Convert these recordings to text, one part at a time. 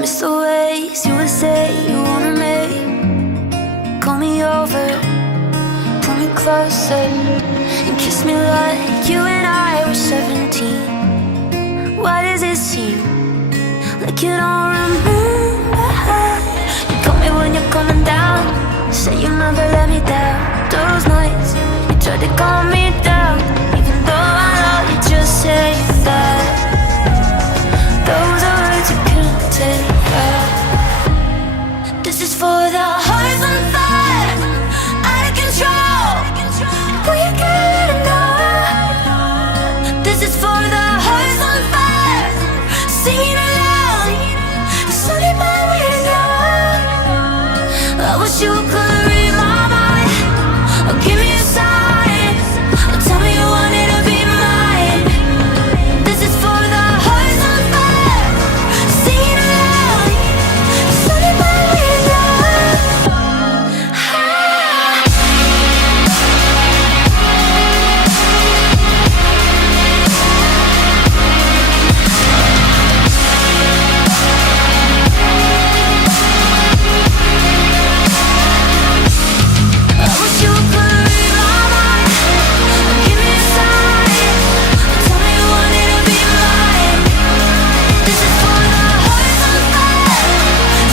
miss the ways you would say you wanted me. Call me over, pull me closer, and kiss me like you and I were 17. Why does it seem like you don't remember how you call me when you're coming down? Say you never let me down. Those nights you tried to calm me down, even though I know you just say that. Those are words you can't take back. This is for the hearts on fire, out of control. We gotta know. This is for the hearts on fire, singing aloud. Sunny my window. I wish you could read my mind, or give me a sign, or tell me you wanted to be mine. This is for the hearts on fire, singing aloud. Sunny my window. I wish you could read my mind, or give me a sign, or tell me you wanted to be mine. This is for the hearts on fire,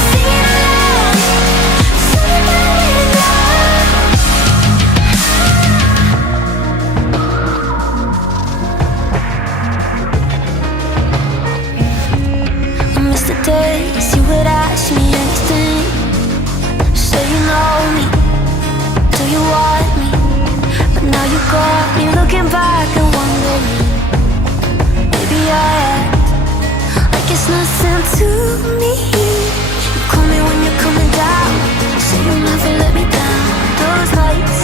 singing aloud. Sunny my window. I miss the days you would ask me anything. Say you know me, do you want me? But now you got me looking back and wondering. Maybe I act like it's nothing to me. You call me when you're coming down, say you'll never let me down. Those nights